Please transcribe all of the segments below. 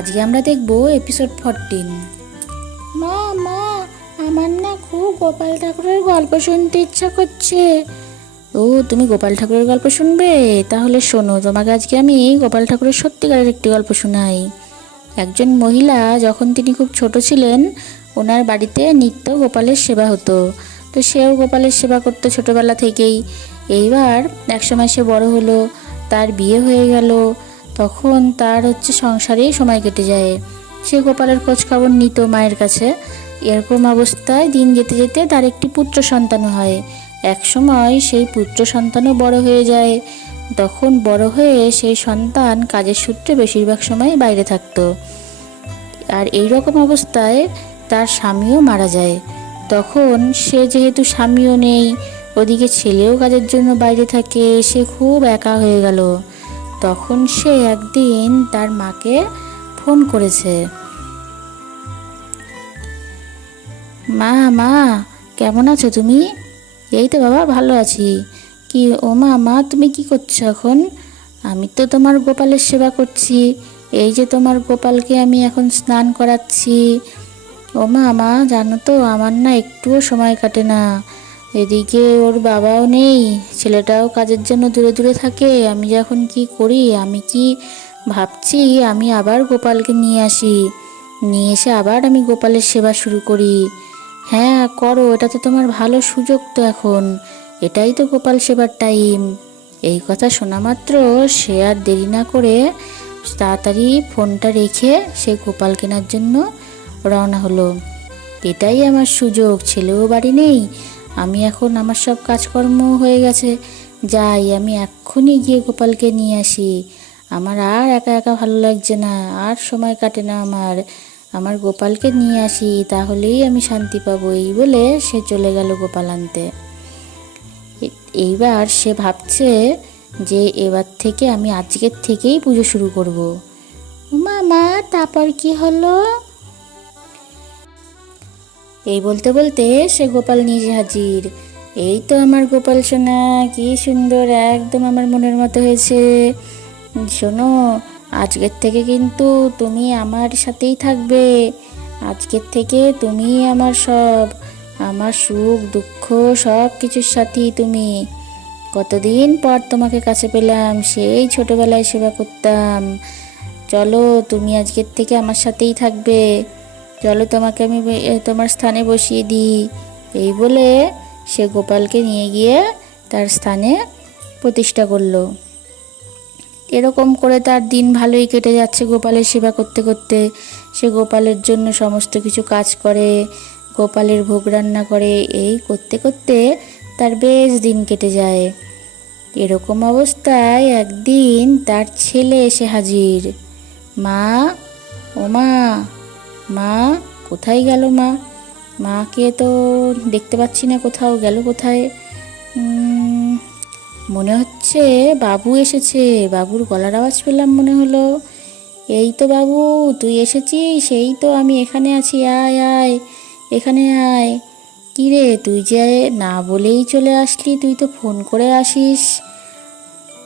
আজকে আমরা দেখব এপিসোড 14। মা মা, আমার না খুব গোপাল ঠাকুরের গল্প শুনতে ইচ্ছা করছে। ও, তুমি গোপাল ঠাকুরের গল্প শুনবে? তাহলে শোনো, তোমাকে আজকে আমি গোপাল ঠাকুরের সত্যিকারের একটি গল্প শোনাই। একজন মহিলা, যখন তিনি খুব ছোট ছিলেন, ওনার বাড়িতে নিত্য গোপালের সেবা হতো। তো সেও গোপালের সেবা করতো ছোটোবেলা থেকেই। এইবার একসময় সে বড় হলো, তার বিয়ে হয়ে গেল। তখন তার সংসারেই সময় কেটে যায়। সে গোপালের খোঁজ খবর নিত মায়ের কাছে। এরকম অবস্থায় দিন যেতে যেতে তার একটি পুত্র সন্তান হয়। এক সময় সেই পুত্র সন্তানও বড় হয়ে যায়। তখন বড় হয়ে সেই সন্তান কাজের সূত্রে বেশিরভাগ সময় বাইরে থাকতো। আর এই রকম অবস্থায় তার স্বামীও মারা যায়। তখন সে যেহেতু স্বামীও নেই, ওদিকে ছেলেও কাজের জন্য বাইরে থাকে, সে খুব একা হয়ে গেল। তখন সে একদিন তার মাকে ফোন করেছে। মা মা, কেমন আছো তুমি? এই তো বাবা, ভালো আছি। কি ও মা, মা তুমি কি করছো এখন? আমি তো তোমার গোপালের সেবা করছি। এই যে তোমার গোপালকে আমি এখন স্নান করাচ্ছি। ও মা, মা জানো তো, আমার না একটুও সময় কাটে না। এদিকে ওর বাবাও নেই, ছেলেটাও কাজের জন্য দূরে দূরে থাকে। আমি যখন কি করি, আমি কি ভাবছি আমি আবার গোপালকে নিয়ে আসি, নিয়ে এসে আবার আমি গোপালের সেবা শুরু করি। হ্যাঁ করো, এটা তো তোমার ভালো সুযোগ তো এখন, এটাই তো গোপাল সেবার টাইম। এই কথা শোনা মাত্র সে আর দেরি না করে তাড়াতাড়ি ফোনটা রেখে সে গোপাল কেনার জন্য রওনা হলো। এটাই আমার সুযোগ, ছেলেও বাড়ি নেই, আমি এখন আমার সব কাজকর্ম হয়ে গেছে, যাই আমি এক্ষুনি গিয়ে গোপালকে নিয়ে আসি। আমার আর একা একা ভালো লাগছে না, আর সময় কাটে না আমার, আমার গোপালকে নিয়ে আসি, তাহলেই আমি শান্তি পাবো। এই বলে সে চলে গেল গোপাল আনতে। এইবার সে ভাবছে যে এবার থেকে আমি আজকের থেকেই পুজো শুরু করব। মা মা, তারপর কি হলো? এই বলতে বলতে সে গোপাল নিয়ে হাজির। এই তো আমার গোপাল সোনা, কি সুন্দর, একদম আমার মনের মতো হয়েছে। শোনো, আজকের থেকে কিন্তু তুমি আমার সাথেই থাকবে। আজকের থেকে তুমি আমার সব, আমার সুখ দুঃখ সব কিছুর সাথেই তুমি। কতদিন পর তোমাকে কাছে পেলাম, সেই ছোটবেলায় সেবা করতাম। চলো, তুমি আজকের থেকে আমার সাথেই থাকবে। চলো, তোমাকে আমি তোমার স্থানে বসিয়ে দিই। এই বলে সে গোপালকে নিয়ে গিয়ে তার স্থানে প্রতিষ্ঠা করলো। এরকম করে তার দিন ভালোই কেটে যাচ্ছে গোপালের সেবা করতে করতে। সে গোপালের জন্য সমস্ত কিছু কাজ করে, গোপালের ভোগ রান্না করে, এই করতে করতে তার বেশ দিন কেটে যায়। এরকম অবস্থায় একদিন তার ছেলে এসে হাজির। মা, ও মা, মা কোথায় গেল মা? মাকে তো দেখতে পাচ্ছি না, কোথাও গেল কোথায়? মনে হচ্ছে বাবু এসেছে, বাবুর গলার আওয়াজ পেলাম মনে হলো। এই তো বাবু, তুই এসেছিস, এই তো আমি এখানে আছি, আয় আয়, এখানে আয়। কী রে, তুই যে না বলেই চলে আসলি, তুই তো ফোন করে আসিস।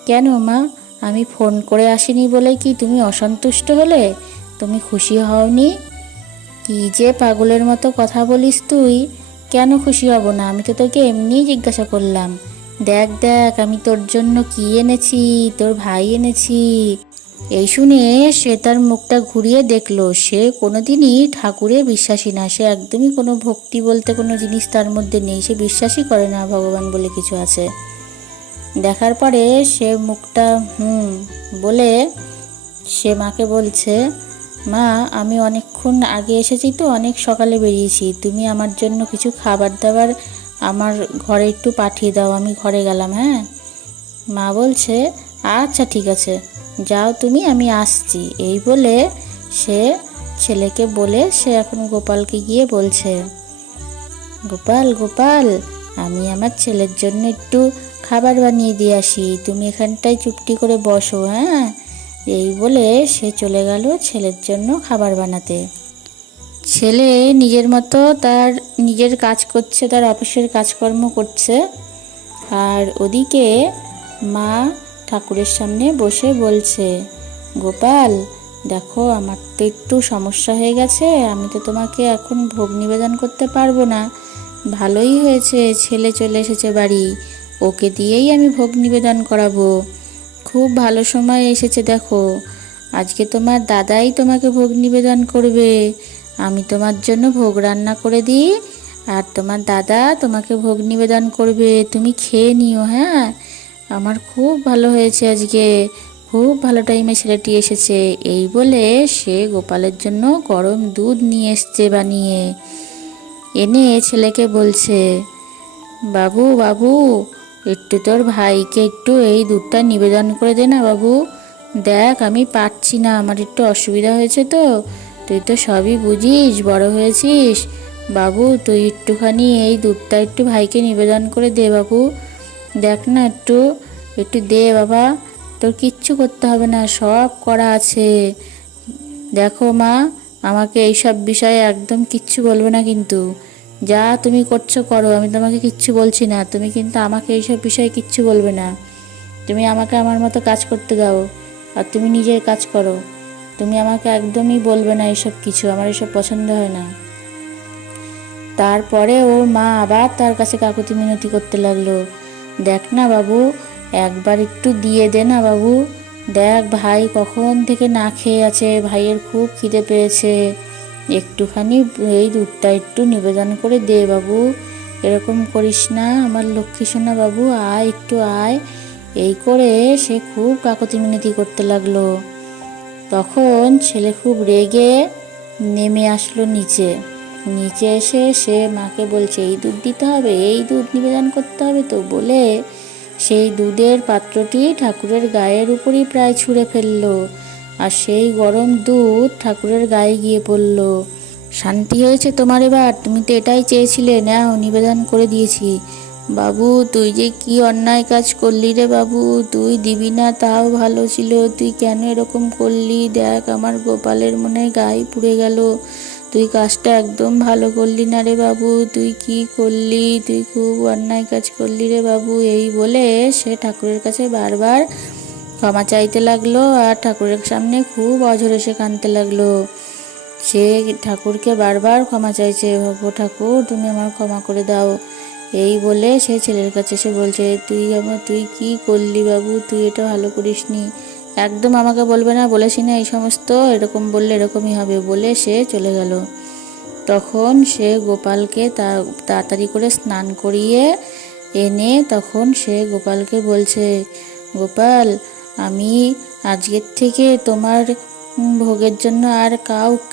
কেন মা, আমি ফোন করে আসিনি বলে কি তুমি অসন্তুষ্ট হলে? তুমি খুশি হওনি? কি যে পাগলের মতো কথা বলিস তুই! কেন খুশি হব না, আমি তো তোকে এমনিই জিজ্ঞাসা করলাম। দেখ দেখ, আমি তোর জন্য কি এনেছি, তোর ভাই এনেছি। এই শুনে সে তার মুখটা ঘুরিয়ে দেখলো। সে কোনোদিনই ঠাকুরে বিশ্বাসী না, সে একদমই কোনো ভক্তি বলতে কোনো জিনিস তার মধ্যে নেই, সে বিশ্বাসই করে না ভগবান বলে কিছু আছে। দেখার পরে সে মুখটা বলে সে মাকে বলছে, মা আমি অনেকক্ষণ আগে এসেছি তো, অনেক সকালে বেরিয়েছি, তুমি আমার জন্য কিছু খাবার দাবার আমার ঘরে একটু পাঠিয়ে দাও, আমি ঘরে গেলাম। হ্যাঁ, মা বলছে আচ্ছা ঠিক আছে, যাও তুমি, আমি আসছি। এই বলে সে ছেলেকে বলে সে এখন গোপালকে গিয়ে বলছে, গোপাল গোপাল, আমি আমার ছেলের জন্য একটু খাবার বানিয়ে দিয়ে আসি, তুমি এখানটায় চুপটি করে বসো। হ্যাঁ, এই বলে সে চলে গেল ছেলের জন্য খাবার বানাতে। ছেলে নিজের মতো তার নিজের কাজ করছে, তার অফিসের কাজকর্ম করছে। আর ওদিকে মা ঠাকুরের সামনে বসে বলছে, গোপাল দেখো আমার তো একটু সমস্যা হয়ে গেছে, আমি তো তোমাকে এখন ভোগ নিবেদন করতে পারবো না। ভালোই হয়েছে ছেলে চলে এসেছে বাড়ি, ওকে দিয়েই আমি ভোগ নিবেদন করাবো। খুব ভালো সময় এসেছে দেখো, আজকে তোমার দাদাই তোমাকে ভোগ নিবেদন করবে। আমি তোমার জন্য ভোগ রান্না করে দিই, আর তোমার দাদা তোমাকে ভোগ নিবেদন করবে, তুমি খেয়ে নিও। হ্যাঁ, আমার খুব ভালো হয়েছে আজকে, খুব ভালো টাইমে ছেলেটি এসেছে। এই বলে সে গোপালের জন্য গরম দুধ নিয়ে এসছে বানিয়ে, এনে ছেলেকে বলছে, বাবু বাবু, একটু তোর ভাইকে একটু এই দুধটা নিবেদন করে দে না বাবু। দেখ আমি পারছি না, আমার একটু অসুবিধা হয়েছে তো, তুই তো সবই বুঝিস, বড় হয়েছিস। বাবু তুই একটুখানি এই দুধটা একটু ভাইকে নিবেদন করে দে বাবু। দেখ না একটু, একটু দে বাবা, তোর কিচ্ছু করতে হবে না, সব করা আছে। দেখো মা, আমাকে এইসব বিষয়ে একদম কিচ্ছু বলবে না কিন্তু। যা তুমি করছো করো, আমি তোমাকে কিচ্ছু বলছি না, তুমি কিন্তু আমাকে এইসব বিষয়ে কিচ্ছু বলবে না। তুমি আমাকে আমার মতো কাজ করতে দাও, আর তুমি নিজের কাজ করো। তুমি আমাকে একদমই বলবে না এইসব কিছু, আমার এসব পছন্দ হয় না। তারপরে ওর মা আবার তার কাছে কাকুতি মিনতি করতে লাগলো, দেখ না বাবু, একবার একটু দিয়ে দে না বাবু। দেখ ভাই কখন থেকে না খেয়ে আছে, ভাইয়ের খুব খিদে পেয়েছে, একটুখানি এই দুধটা একটু নিবেদন করে দে বাবু। এরকম করিস না আমার লক্ষ্মী সোনা বাবু, আয় একটু আয়। এই করে সে খুব কাকুতি মিনতি করতে লাগলো। তখন ছেলে খুব রেগে নেমে আসলো নিচে। নিচে এসে সে মাকে বলছে, এই দুধ দিতে হবে, এই দুধ নিবেদন করতে হবে তো বলে সেই দুধের পাত্রটি ঠাকুরের গায়ের উপরই প্রায় ছুঁড়ে ফেললো, আর সেই গরম দুধ ঠাকুরের গায়ে গিয়ে পড়ল। শান্তি হয়েছে তোমার এবার, তুমি তো এটাই চেয়েছিলে, নাও নিবেদন করে দিয়েছি। বাবু তুই যে কি অন্যায় কাজ করলি রে বাবু, তুই দিবি না তাও ভালো ছিল, তুই কেন এরকম করলি? দেখ আমার গোপালের মনে গায়ে পুড়ে গেল, তুই কাজটা একদম ভালো করলি না রে বাবু, তুই কি করলি, তুই খুব অন্যায় কাজ করলি রে বাবু। এই বলে সে ঠাকুরের কাছে বারবার ক্ষমা চাইতে লাগলো, আর ঠাকুরের সামনে খুব অঝরে সে কাঁদতে লাগলো। সে ঠাকুরকে বারবার ক্ষমা চাইছে, গো ঠাকুর তুমি আমার ক্ষমা করে দাও। এই বলে সে ছেলের কাছে এসে বলছে, তুই কি করলি বাবু, তুই এটা ভালো করিসনি, একদম আমাকে বলবে না, বলেছি না এই সমস্ত, এরকম বললে এরকমই হবে, বলে সে চলে গেল। তখন সে গোপালকে তাড়াতাড়ি করে স্নান করিয়ে এনে তখন সে গোপালকে বলছে, গোপাল আমি আজকের থেকে তোমার ভোগের জন্য আর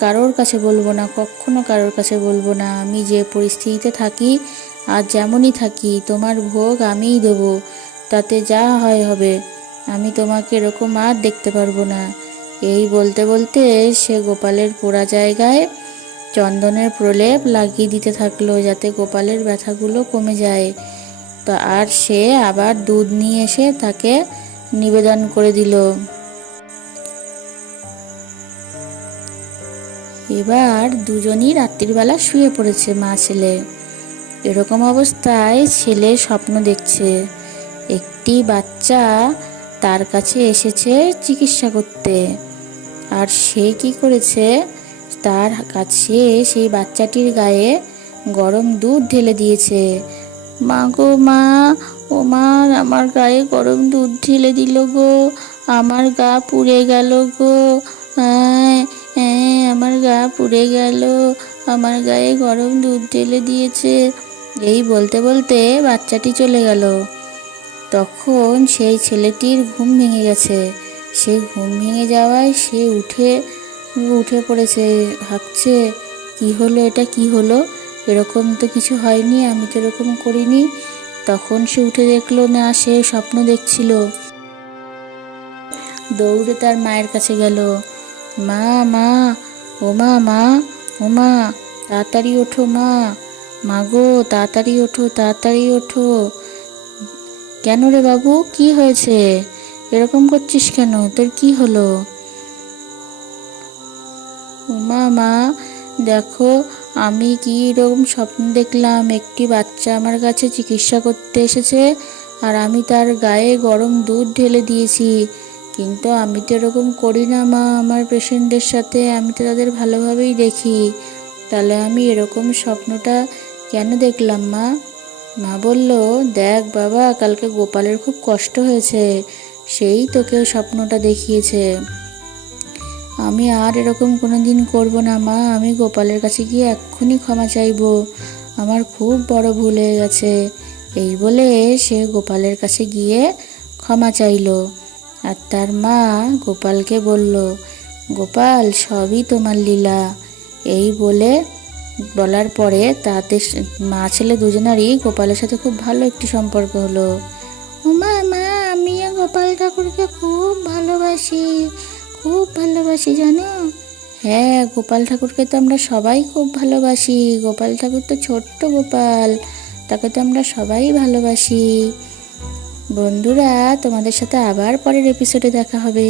কারোর কাছে বলবো না, কখনো কারোর কাছে বলবো না। আমি যে পরিস্থিতিতে থাকি আর যেমনই থাকি, তোমার ভোগ আমিই দেবো, তাতে যা হয় হবে, আমি তোমাকে এরকম আর দেখতে পারবো না। এই বলতে বলতে সে গোপালের পোড়া জায়গায় চন্দনের প্রলেপ লাগিয়ে দিতে থাকলো, যাতে গোপালের ব্যথাগুলো কমে যায়। তা আর সে আবার দুধ নিয়ে এসে তাকে নিবেদন করে দিল। এবার দুজনই রাত্রিবেলা শুয়ে পড়েছে মা ছেলে। এরকম অবস্থায় ছেলে স্বপ্ন দেখছে, একটি বাচ্চা তার কাছে এসেছে চিকিৎসা করতে, আর সে কি করেছে, তার কাছে সেই বাচ্চাটির গায়ে গরম দুধ ঢেলে দিয়েছে। মা গো মা, ও মা, আমার গায়ে গরম দুধ ঢেলে দিল গো, আমার গা পুড়ে গেল গো, আমার গা পুড়ে গেল, আমার গায়ে গরম দুধ ঢেলে দিয়েছে। এই বলতে বলতে বাচ্চাটি চলে গেল। তখন সেই ছেলেটির ঘুম ভেঙে গেছে। সে ঘুম ভেঙে যাওয়ায় সে উঠে পড়েছে, ভাবছে কি হলো, এটা কি হলো, এরকম তো কিছু হয়নি, আমি তো এরকম করিনি। তখন সে উঠে দেখলো না, সে স্বপ্ন দেখছিল। দৌড়ে তার মায়ের কাছে গেল, মা মা, ও মা মা, ও মা, তাড়াতাড়ি ওঠো মা, মা গো তাড়াতাড়ি ওঠো, তাড়াতাড়ি ওঠো। কেন রে বাবু, কি হয়েছে, এরকম করছিস কেন, তোর কি হলো? উমা মা, দেখো আমি কি রকম স্বপ্ন দেখলাম, একটি বাচ্চা আমার কাছে চিকিৎসা করতে এসেছে, আর আমি তার গায়ে গরম দুধ ঢেলে দিয়েছি, কিন্তু আমি তো এরকম করি না মা, আমার পেশেন্টদের সাথে আমি তো তাদের ভালোভাবেই দেখি। তাহলে আমি এরকম স্বপ্নটা কেন দেখলাম মা? মা বলল, দেখ বাবা, কালকে গোপালের খুব কষ্ট হয়েছে, সেই তোকে স্বপ্নটা দেখিয়েছে। আমি আর এরকম কোনো দিন করবো না মা, আমি গোপালের কাছে গিয়ে এক্ষুনি ক্ষমা চাইবো, আমার খুব বড় ভুল হয়ে গেছে। এই বলে সে গোপালের কাছে গিয়ে ক্ষমা চাইলো। আর তার মা গোপালকে বলল, গোপাল, সবই তোমার লীলা। এই বলার পরে তাদের মা ছেলে দুজনারই গোপালের সাথে খুব ভালো একটি সম্পর্ক হলো। মা, আমিও গোপাল ঠাকুরকে খুব ভালোবাসি, খুব ভালোবাসি জানো। হ্যাঁ, গোপাল ঠাকুরকে তো আমরা সবাই খুব ভালোবাসি। গোপাল ঠাকুর তো ছোট্ট গোপাল, তাকে তো আমরা সবাই ভালোবাসি। বন্ধুরা, তোমাদের সাথে আবার পরের এপিসোডে দেখা হবে।